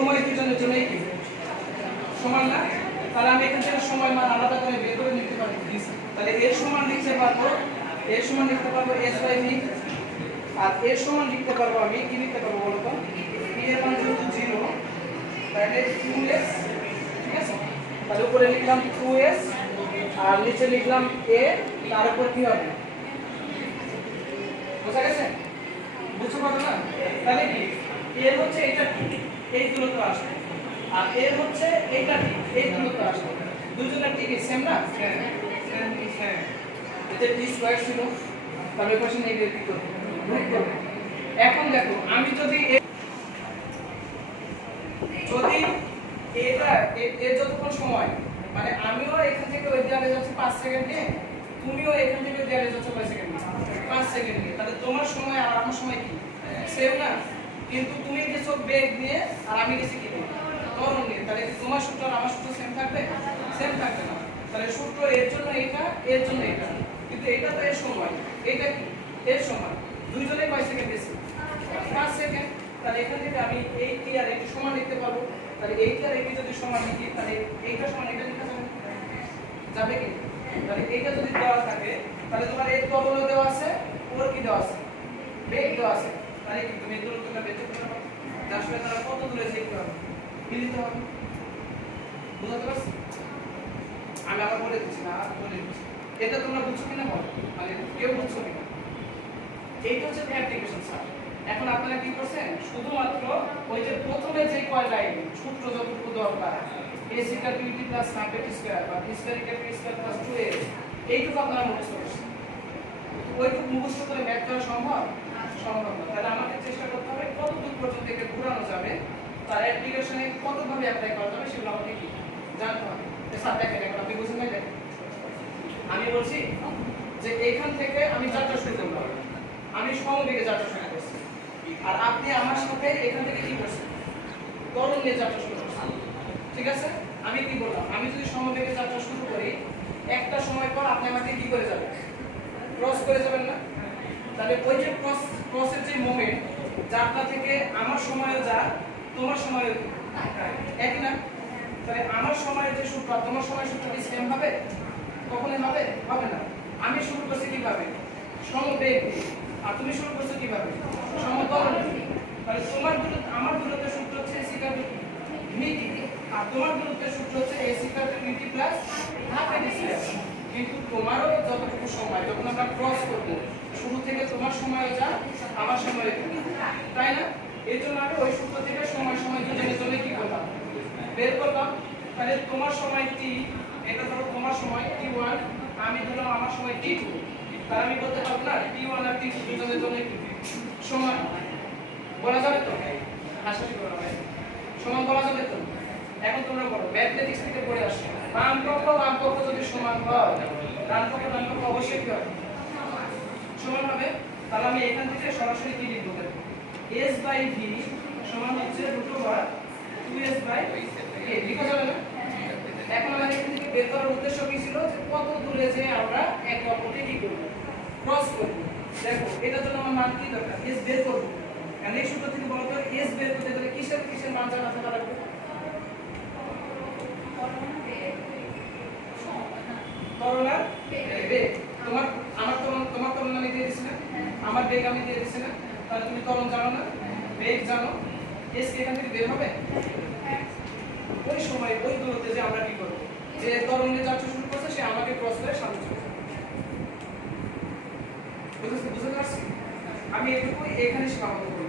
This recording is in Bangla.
সময় দুজনের জন্য কি সমান না? তাহলে আমি এখান থেকে সময় মান আলাদা করে বের করে নিতে পারি তাহলে এর সমান লিখতে পারব, এর সমান লিখতে পারব এস বাই ভি আর এর সমান লিখতে পারব আমি, কি লিখতে পারব বলো তো? পি এর মান যেহেতু জিরো তাহলে টু এস ঠিক আছে? তাহলে উপরে লিখলাম টু এস আর নিচে লিখলাম এ তার উপর কি হবে? বোঝা গেছে? বুঝতে পারো না? তাহলে কি? এর হচ্ছে এটা। এই দূরত্ব আসবে। আর এর হচ্ছে এইটা ঠিক এই দূরত্ব আসবে। দুজনের ঠিক সেম না? হ্যাঁ হ্যাঁ এটা টি স্কয়ার ছিল তাহলে কোশ্চেন এই কি করব? এখন দেখো আমি যদি এ- যদি এটা এ- যতক্ষণ সময় মানে আমিও এখান থেকে ওই দেয়ালে যাচ্ছি পাঁচ সেকেন্ড নিয়ে তুমিও এখান থেকে দেয়ালে যাচ্ছ কয় সেকেন্ড নিয়ে? পাঁচ সেকেন্ড নিয়ে। তাহলে তোমার সময় আর আমার সময় কি? সেম না? কিন্তু তুমি গেছো বেগ নিয়ে আর আমি গেছি কি নিয়ে? নিয়ে। তাহলে তোমার সূত্র আর আমার সূত্র সেম থাকবে? সেম থাকবে না। তাহলে সূত্র এর জন্য এটা, এর জন্য এটা। কিন্তু এটা তো এর সময়। এটা কি? এর সময়। দুইজনে কয় সেকেন্ড গেছি? পাঁচ সেকেন্ড তাহলে এখান থেকে আমি এই টি আর এইটি সমান লিখতে পারব। তাহলে এইটি আর এইটি যদি সমান লিখি, তাহলে এইটা সমান এটা লিখা যাবে। যাবে কি? তাহলে এইটা যদি দেওয়া থাকে, তাহলে তোমার এই তরলও দেওয়া আছে, ওর কি দেওয়া আছে। বেগ দেওয়া আছে। মানে এইটুকু আপনারা মুখস্থ করছেন ওইটুকু মুখস্থ করে ম্যাথ করা সম্ভব? সম্ভব না। তাহলে আমাকে চেষ্টা করতে হবে পর্যন্ত একে ঘোরানো যাবে, তার অ্যাপ্লিকেশনে কতভাবে অ্যাপ্লাই করা যাবে সেগুলো আমাকে কি জানতে হবে। স্যার, দেখেন, এখন আপনি বুঝে নেই আমি বলছি যে এইখান থেকে আমি যাত্রা শুরু করলাম আমি সমবেগে যাত্রা শুরু করছি। আর আপনি আমার সাথে এখান থেকে কি করছেন? তরুণ নিয়ে যাত্রা শুরু করছেন। ঠিক আছে? আমি কি বললাম? আমি যদি সমবেগে যাত্রা শুরু করি, একটা সময় পর আপনি আমাকে কি করে যাবেন? ক্রস করে যাবেন না? তাহলে ওই যে ক্রস ক্রসের যে মোমেন্ট যাত্রা থেকে আমার সময়ও যা, তোমার সময়ও একই না? তাহলে আমার সময়ের যে সূত্র তোমার সময়ের সূত্র কি সেম হবে? কখনোই হবে? হবে না। আমি শুরু করছি কীভাবে? সমবেগ আর তুমি শুরু করছ কীভাবে? সমতল। তাহলে তোমার দূরত্ব আমার দূরত্বের সূত্র হচ্ছে সিকার মিটি আর তোমার দূরত্বের সূত্র হচ্ছে এ সিকার মিটি প্লাস হাফ কিন্তু তোমারও যতটুকু সময়, যখন আমরা ক্রস করব শুরু থেকে তোমার সময় যা, আমার সময়। তাই না? এই জন্য আমি ওই সূত্র থেকে সময় সময় দুজনের জন্য কি করলাম বের করলাম তাহলে তোমার সময় টি এটা ধরো তোমার সময় টি ওয়ান আমি ধরলাম আমার সময় টি টু তাহলে আমি বলতে পারব না টি ওয়ান আর টি টু দুজনের জন্য কি? সমান। বলা যাবে তো? হাসাহাসি করো না ভাই। সমান বলা যাবে তো? এখন তোমরা বলো ম্যাথমেটিক্স থেকে পড়ে আসছো বাম পক্ষ বাম পক্ষ যদি সমান হয় ডান পক্ষ ডান পক্ষ অবশ্যই কি হবে? সমান হবে তাহলে আমি এখান থেকে সরাসরি কি লিখব দেখো s বাই v সমান হচ্ছে root over 2s by a লিখা যাবে না এখন আমাদের এখান থেকে বের করার উদ্দেশ্য কি ছিল যে কত দূরে যে আমরা একে অপরকে কি করব ক্রস করব দেখো এটার জন্য আমার মান কি দরকার s বের করব কারণ এই সূত্র থেকে বলতো s বের করতে গেলে কিসের কিসের মান জানা থাকা লাগবে করোনা বেগ তোমার, আমার তরুণ, তোমার তরুণ আমি দিয়ে দিছি না? আমার বেগ আমি দিয়ে দিছি না? তাহলে তুমি তরুণ জানো না? বেগ জানো? এস এখান থেকে বের হবে? ওই সময়, ওই দূরত্বে যে আমরা কি করব? যে তরঙ্গে যাত্রা শুরু করছে, সে আমাকে ক্রস করে সামনে চলে বুঝতে বুঝতে পারছি? আমি এটুকুই এখানে সীমাবদ্ধ।